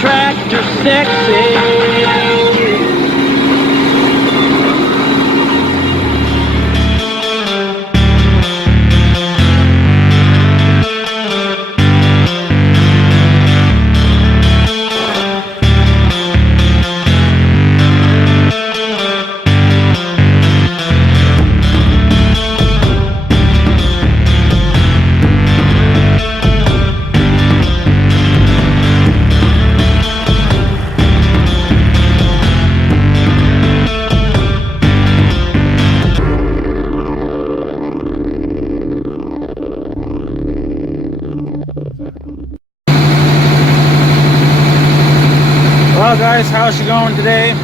tractor sexy. Well guys, how's it going today?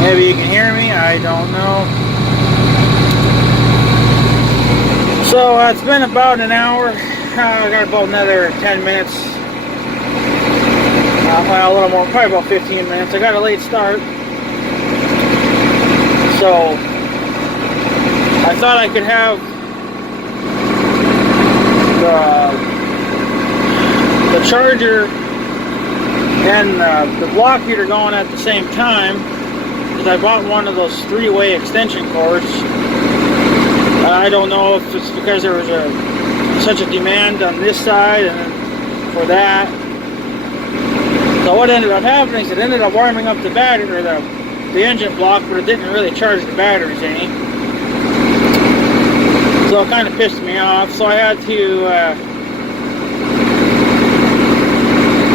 Maybe you can hear me, I don't know. So it's been about an hour. I got about another 10 minutes. Well, a little more, probably about 15 minutes. I got a late start. So I thought I could have the charger and the block heater going at the same time, because I bought one of those three-way extension cords. I don't know if it's because there was such a demand on this side and for that. So what ended up happening is it ended up warming up the battery, or the engine block, but it didn't really charge the batteries any. So it kind of pissed me off. So I had to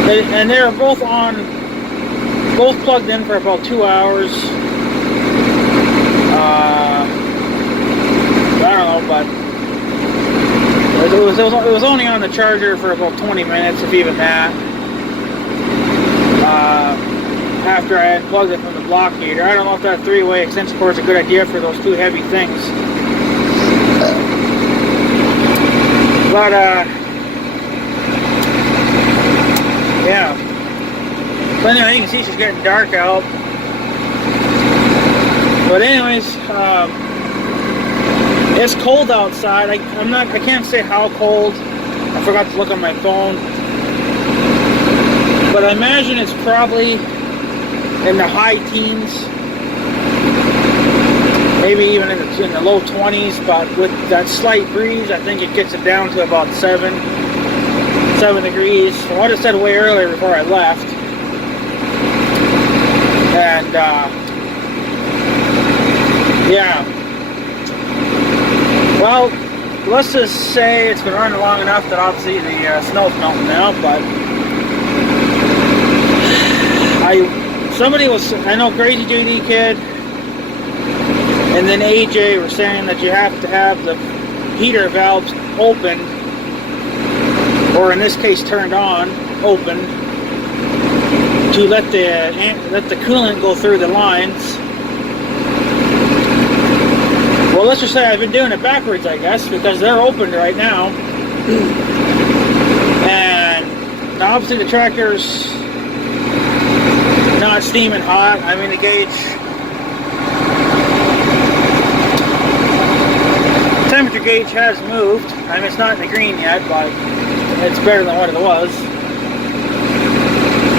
and they were both plugged in for about 2 hours. I don't know, but it was only on the charger for about 20 minutes, if even that. After I had plugged it from the block heater. I don't know if that three-way extension cord is a good idea for those two heavy things. But yeah. So anyway, you can see she's getting dark out. But anyways, it's cold outside. I can't say how cold. I forgot to look on my phone. But I imagine it's probably in the high teens. Maybe even in the low 20s, but with that slight breeze, I think it gets it down to about 7 degrees. From what I said way earlier before I left. And yeah. Well, let's just say it's been running long enough that obviously the snow's melting now, but I know Crazy JD Kid and then AJ were saying that you have to have the heater valves open, or in this case turned on, open, to let the coolant go through the lines. Well, let's just say I've been doing it backwards, I guess, because they're open right now. And obviously the tractor's not steaming hot. I mean, the temperature gauge has moved. I mean, it's not in the green yet, but it's better than what it was.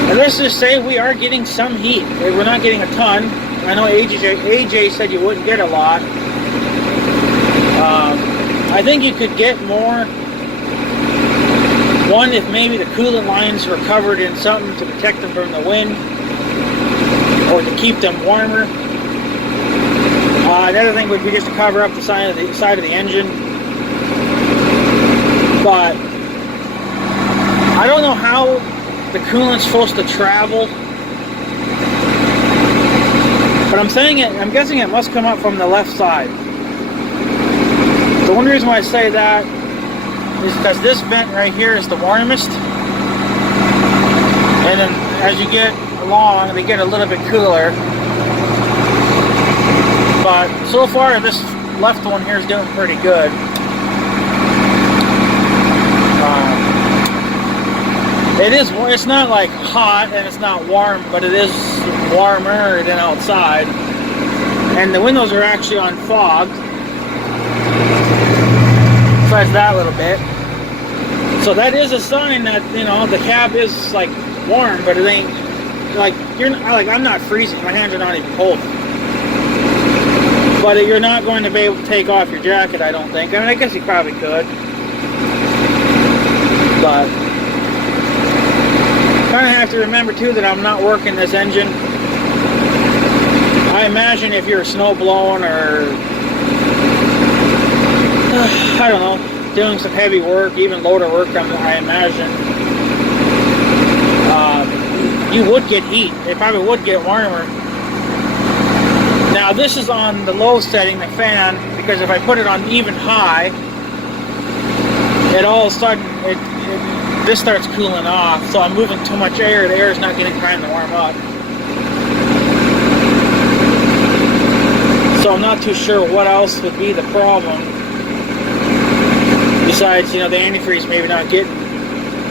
And let's just say we are getting some heat. We're not getting a ton. I know AJ said you wouldn't get a lot. I think you could get more. One, if maybe the coolant lines were covered in something to protect them from the wind, or to keep them warmer. Another thing would be just to cover up the side of the engine. But I don't know how the coolant's supposed to travel. But I'm guessing it must come up from the left side. The one reason why I say that is because this vent right here is the warmest. And then as you get along, they get a little bit cooler. But so far, this left one here is doing pretty good. It's not like hot and it's not warm, but it is warmer than outside. And the windows are actually on fog. Besides that little bit. So that is a sign that, you know, the cab is like warm, but it ain't like I'm not freezing. My hands are not even cold. But you're not going to be able to take off your jacket, I don't think. I mean, I guess you probably could. But kind of have to remember too that I'm not working this engine. I imagine if you're snow blowing or I don't know, doing some heavy work, even loader work, I imagine you would get heat. It probably would get warmer. Now this is on the low setting, the fan, because if I put it on even high, it all of a sudden this starts cooling off. So I'm moving too much air. The air is not getting time to warm up. So I'm not too sure what else would be the problem. Besides, you know, the antifreeze maybe not getting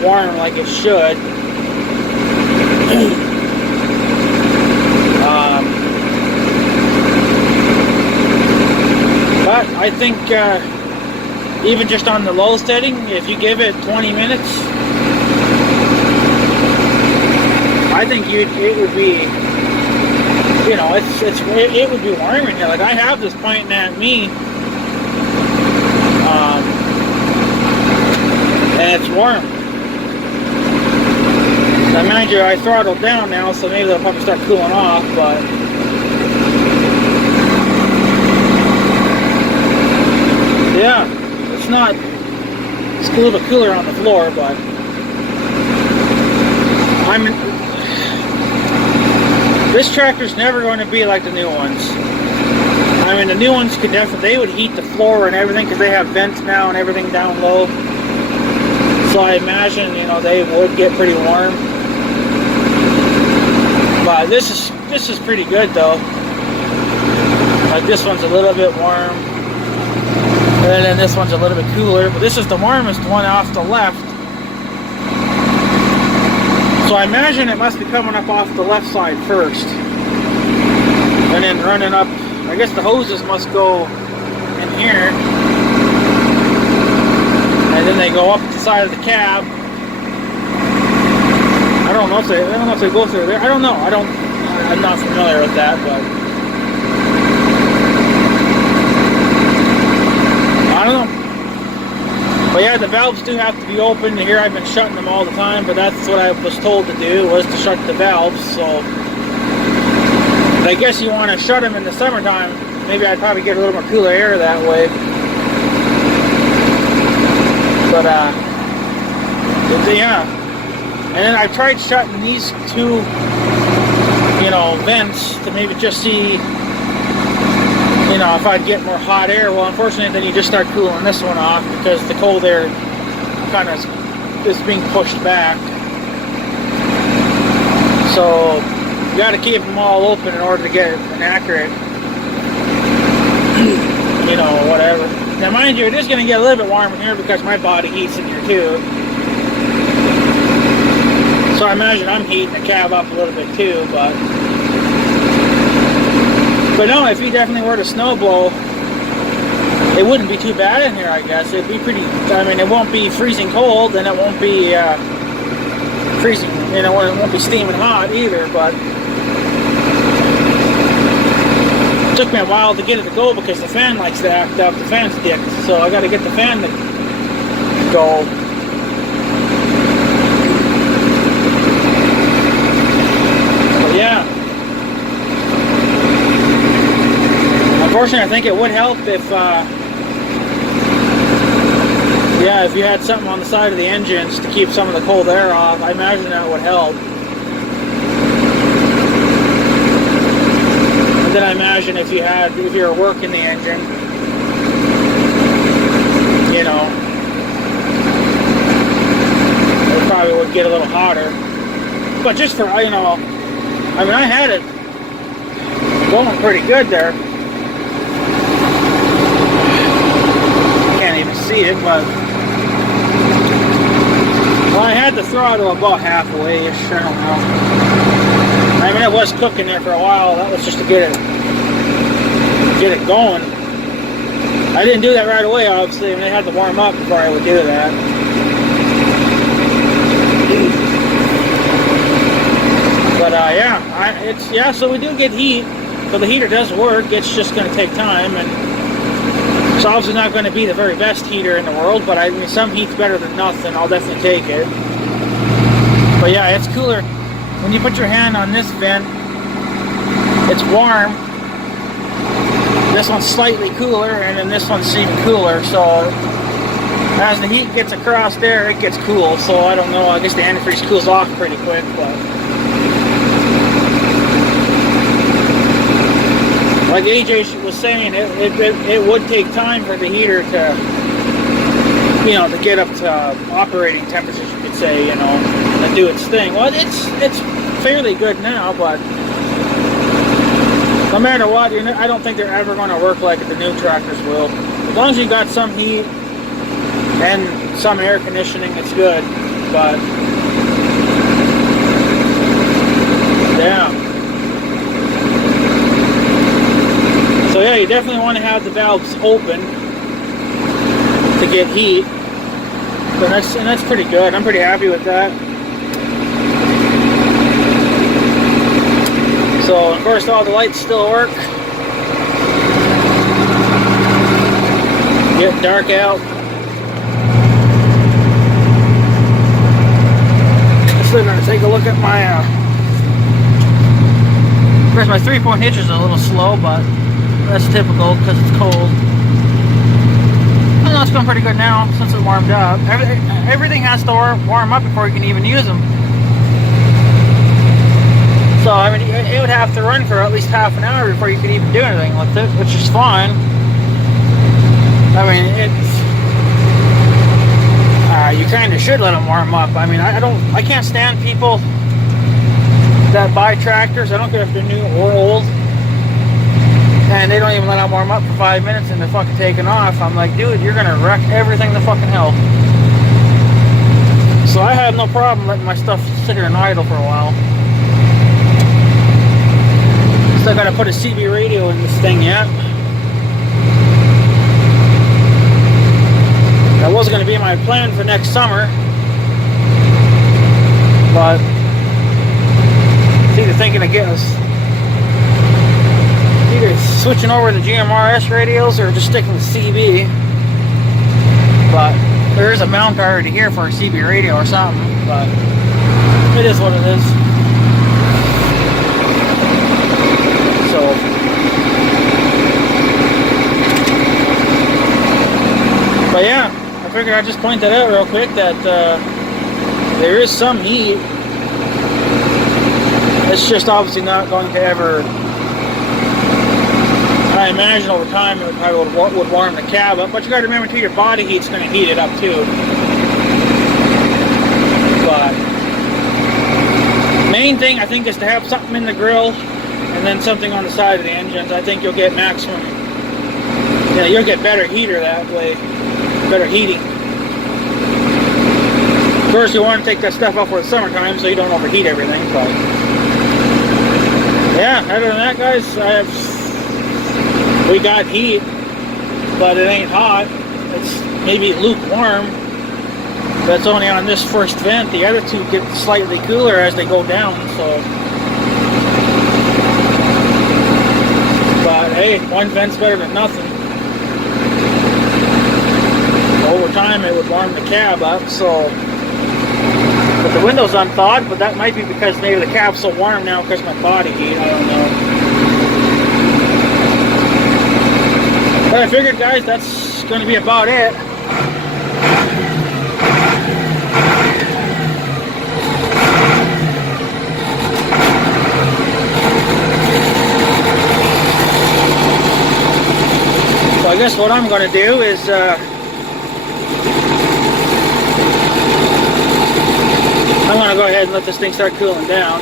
warm like it should. But I think even just on the low setting, if you give it 20 minutes, I think it would be, you know, it would be warm in here. Like I have this pointing at me, and it's warm. Now mind you, I throttled down now, so maybe they'll probably start cooling off, but yeah, it's not, it's a little bit cooler on the floor, but this tractor's never going to be like the new ones. I mean, the new ones could definitely, they would heat the floor and everything because they have vents now and everything down low. So I imagine, you know, they would get pretty warm. But this is pretty good though. Like this one's a little bit warm. And then this one's a little bit cooler. But this is the warmest one off the left. So I imagine it must be coming up off the left side first. And then running up, I guess the hoses must go in here. And then they go up the side of the cab. I don't know if they go through there. I don't know. I'm not familiar with that, but I don't know. But yeah, the valves do have to be open. Here I've been shutting them all the time, but that's what I was told to do, was to shut the valves. So I guess you want to shut them in the summertime. Maybe I'd probably get a little more cooler air that way. But yeah. And then I tried shutting these two, you know, vents to maybe just see, you know, if I'd get more hot air. Well, unfortunately, then you just start cooling this one off because the cold air kind of is being pushed back. So you got to keep them all open in order to get an accurate, you know, whatever. Now, mind you, it is going to get a little bit warm in here because my body heats in here too. So I imagine I'm heating the cab up a little bit too, but no, if you definitely were to snow blow, it wouldn't be too bad in here, I guess. It'd be pretty, I mean, it won't be freezing cold, and it won't be freezing, you know, it won't be steaming hot either, but it took me a while to get it to go because the fan likes to act up, the fan's dick, so I got to get the fan to go. Yeah. Unfortunately, I think it would help if, yeah, if you had something on the side of the engines to keep some of the cold air off. I imagine that would help. And then I imagine if you were working the engine, you know, it probably would get a little hotter. But just for, you know, I mean, I had it going pretty good there. Can't even see it, but well, I had the throttle about halfway-ish. I don't know. I mean, it was cooking there for a while. That was just to get it going. I didn't do that right away, obviously. I mean, I had to warm up before I would do that. yeah. So we do get heat. So the heater does work. It's just going to take time, and it's obviously not going to be the very best heater in the world. But I mean, some heat's better than nothing. I'll definitely take it. But yeah, it's cooler. When you put your hand on this vent, it's warm. This one's slightly cooler, and then this one's even cooler. So as the heat gets across there, it gets cool. So I don't know. I guess the antifreeze cools off pretty quick, but like AJ was saying, it would take time for the heater to, you know, to get up to operating temperatures, you could say, you know, and do its thing. Well, it's fairly good now, but no matter what, I don't think they're ever going to work like the new tractors will. As long as you got some heat and some air conditioning, it's good. But yeah. So yeah, you definitely want to have the valves open to get heat. And that's pretty good. I'm pretty happy with that. So of course all the lights still work. Getting dark out. Still gonna take a look at my of course my 3-point hitch is a little slow, but that's typical because it's cold. I know it's going pretty good now since it warmed up. Everything has to warm up before you can even use them. So I mean, it would have to run for at least half an hour before you could even do anything with it, which is fine. I mean, you kind of should let them warm up. I mean, I can't stand people that buy tractors. I don't care if they're new or old, and they don't even let them warm up for 5 minutes and they're fucking taking off. I'm like, dude, you're gonna wreck everything to fucking hell. So I have no problem letting my stuff sit here and idle for a while. Still gotta put a CB radio in this thing yet. That was gonna be my plan for next summer, but it's either thinking of getting either switching over to GMRS radios or just sticking with CB. But there is a mount already here for a CB radio or something, but it is what it is. So but yeah, I figured I'd just point that out real quick that there is some heat. It's just obviously not going to ever, I imagine over time it probably would warm the cab up, but you got to remember too, your body heat's going to heat it up too. But main thing I think is to have something in the grill and then something on the side of the engines. I think you'll get maximum, yeah, you'll get better heater that way, better heating. Of course you want to take that stuff off for the summertime so you don't overheat everything, but yeah, other than that, guys, we got heat, but it ain't hot. It's maybe lukewarm. That's only on this first vent. The other two get slightly cooler as they go down, so. But hey, one vent's better than nothing. Over time, it would warm the cab up, so. But the window's unthawed, but that might be because maybe the cab's so warm now because of my body heat. I don't know. But I figured, guys, that's going to be about it. So I guess what I'm going to do is I'm going to go ahead and let this thing start cooling down.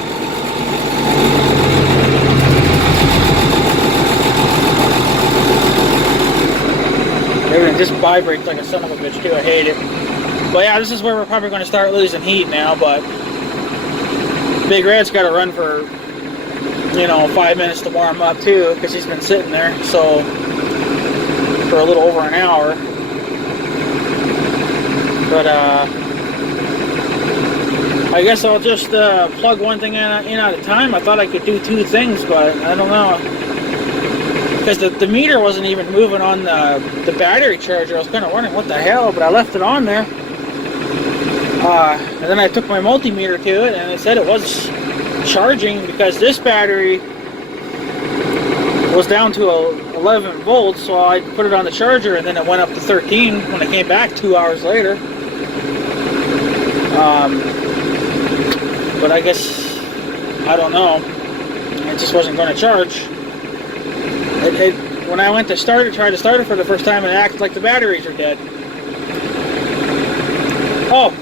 Everything just vibrates like a son of a bitch too. I hate it. But yeah, this is where we're probably going to start losing heat now. But Big Red's got to run for, you know, 5 minutes to warm up too, because he's been sitting there so for a little over an hour. But I guess I'll just plug one thing in at a time. I thought I could do two things, but I don't know. Because the meter wasn't even moving on the battery charger. I was kind of wondering what the hell, but I left it on there. And then I took my multimeter to it, and it said it was charging because this battery was down to 11 volts, so I put it on the charger, and then it went up to 13 when I came back 2 hours later. But I guess, I don't know, it just wasn't going to charge. When I went to start it, tried to start it for the first time, it acted like the batteries are dead. Oh,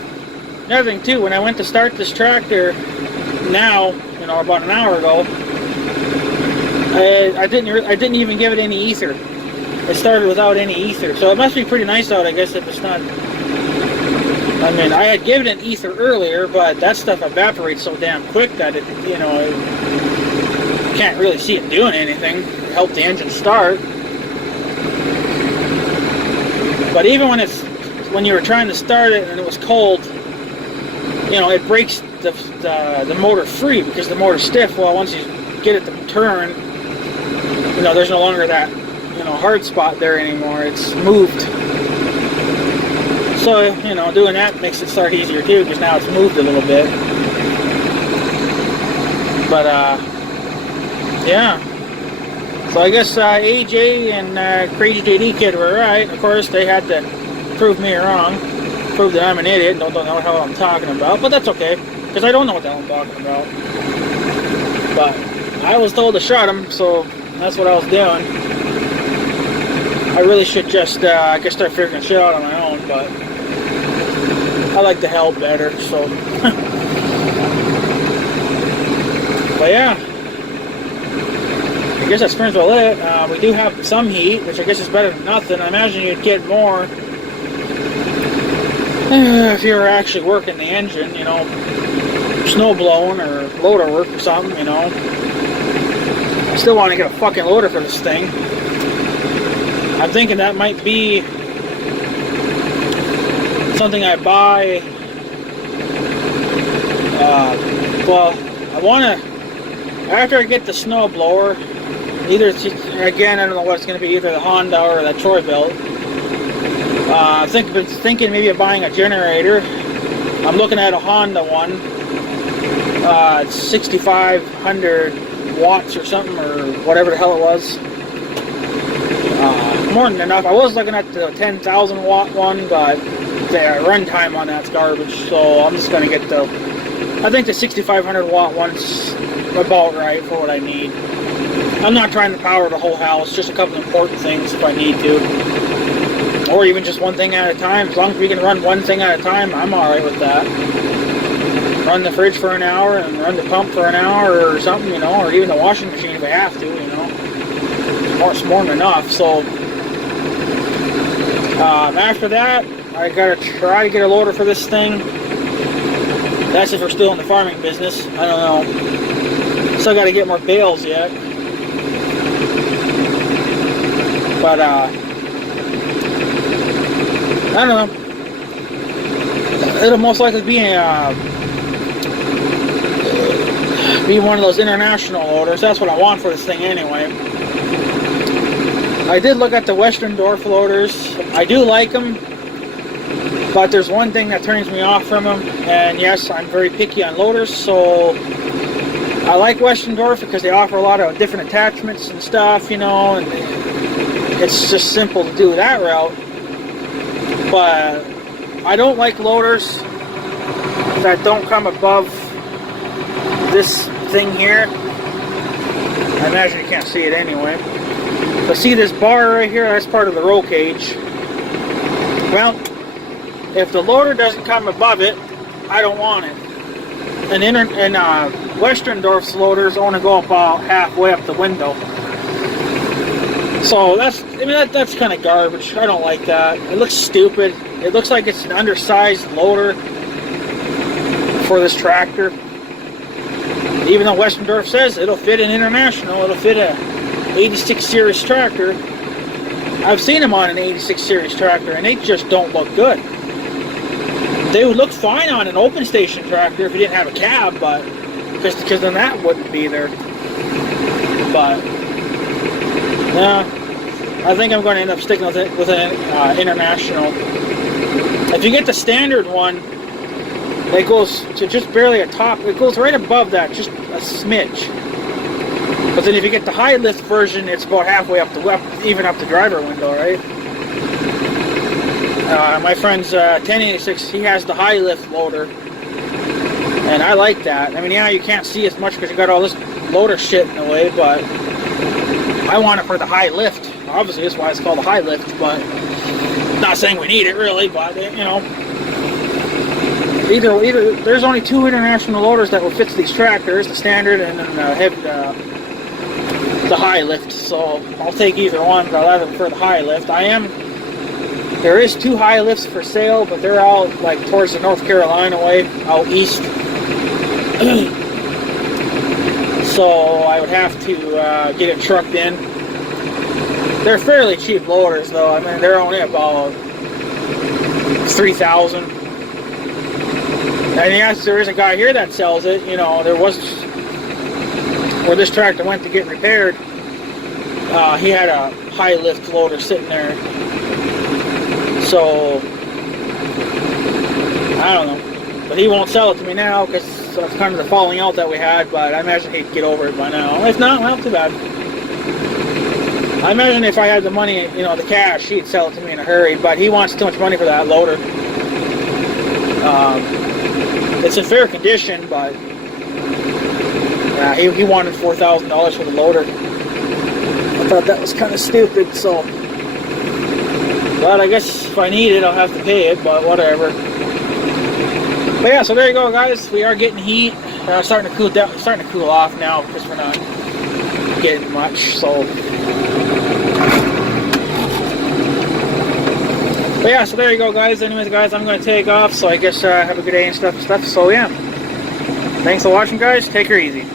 another thing too, when I went to start this tractor now, you know, about an hour ago, I didn't even give it any ether. It started without any ether, so it must be pretty nice out, I guess, if it's not. I mean, I had given it ether earlier, but that stuff evaporates so damn quick that it, you know, you can't really see it doing anything to help the engine start. But even when you were trying to start it and it was cold, you know, it breaks the motor free because the motor's stiff. Well, once you get it to turn, you know, there's no longer that, you know, hard spot there anymore. It's moved. So, you know, doing that makes it start easier too, because now it's moved a little bit. But, yeah. So I guess AJ and Crazy JD Kid were right. Of course, they had to prove me wrong. Prove that I'm an idiot and don't know what the hell I'm talking about. But that's okay, because I don't know what the hell I'm talking about. But I was told to shut him, so that's what I was doing. I really should just, I guess, start figuring shit out on my own, but I like the hell better, so. But yeah, I guess that's pretty well it. We do have some heat, which I guess is better than nothing. I imagine you'd get more if you were actually working the engine, you know, snow blowing or loader work or something, you know. I still want to get a fucking loader for this thing. I'm thinking that might be something I buy. Well, I want to, after I get the snow blower, either, again, I don't know what it's going to be, either the Honda or the Troy-Bilt. I'm thinking maybe of buying a generator. I'm looking at a Honda one. It's 6,500 watts or something, or whatever the hell it was. More than enough. I was looking at the 10,000 watt one, but the runtime on that's garbage, so I'm just going to get I think the 6,500 watt one's about right for what I need. I'm not trying to power the whole house, just a couple important things if I need to. Or even just one thing at a time. As long as we can run one thing at a time, I'm alright with that. Run the fridge for an hour and run the pump for an hour or something, you know, or even the washing machine if I have to, you know. It's more than enough, so after that, I gotta try to get a loader for this thing. That's if we're still in the farming business. I don't know. Still gotta get more bales yet. But, I don't know. It'll most likely be one of those international loaders. That's what I want for this thing anyway. I did look at the Westerndorf loaders. I do like them, but there's one thing that turns me off from them, and yes, I'm very picky on loaders, so I like Westerndorf because they offer a lot of different attachments and stuff, you know, and it's just simple to do that route. But I don't like loaders that don't come above this thing here. I imagine you can't see it anyway. But see this bar right here? That's part of the roll cage. Well, if the loader doesn't come above it, I don't want it. And Westerndorf's loaders only go about halfway up the window. So that's kind of garbage. I don't like that. It looks stupid. It looks like it's an undersized loader for this tractor. Even though Westerndorf says it'll fit an International, it'll fit a 86 series tractor. I've seen them on an 86 series tractor and they just don't look good. They would look fine on an open station tractor if you didn't have a cab, but because then that wouldn't be there. But yeah, I think I'm going to end up sticking with it with an International. If you get the standard one, it goes to just barely a top. It goes right above that, just a smidge. But then if you get the high lift version, it's about halfway up even up the driver window, right? My friend's 1086, he has the high lift loader, and I like that. I mean, yeah, you can't see as much because you got all this loader shit in the way, but I want it for the high lift. Obviously, that's why it's called a high lift, but not saying we need it really, but you know, either there's only 2 International loaders that will fit these tractors, the standard and then the high lift. So I'll take either one, but I'll prefer the high lift. There is 2 high lifts for sale, but they're out like towards the North Carolina way, out east. So I would have to get it trucked in. They're fairly cheap loaders though. I mean, they're only about $3,000. And yes, there is a guy here that sells it. You know, there was, where this tractor went to get repaired, he had a high lift loader sitting there. So I don't know, but he won't sell it to me now because that's kind of the falling out that we had. But I imagine he'd get over it by now. If not, well, too bad. I imagine if I had the money, you know, the cash, he'd sell it to me in a hurry. But he wants too much money for that loader. It's in fair condition, but he wanted $4,000 for the loader. I thought that was kind of stupid, so. But I guess if I need it, I'll have to pay it, but whatever. But yeah, so there you go, guys. We are getting heat. Starting to cool down, starting to cool off now because we're not getting much. So, but yeah, so there you go, guys. Anyways, guys, I'm going to take off. So I guess have a good day and stuff. So yeah, thanks for watching, guys. Take her easy.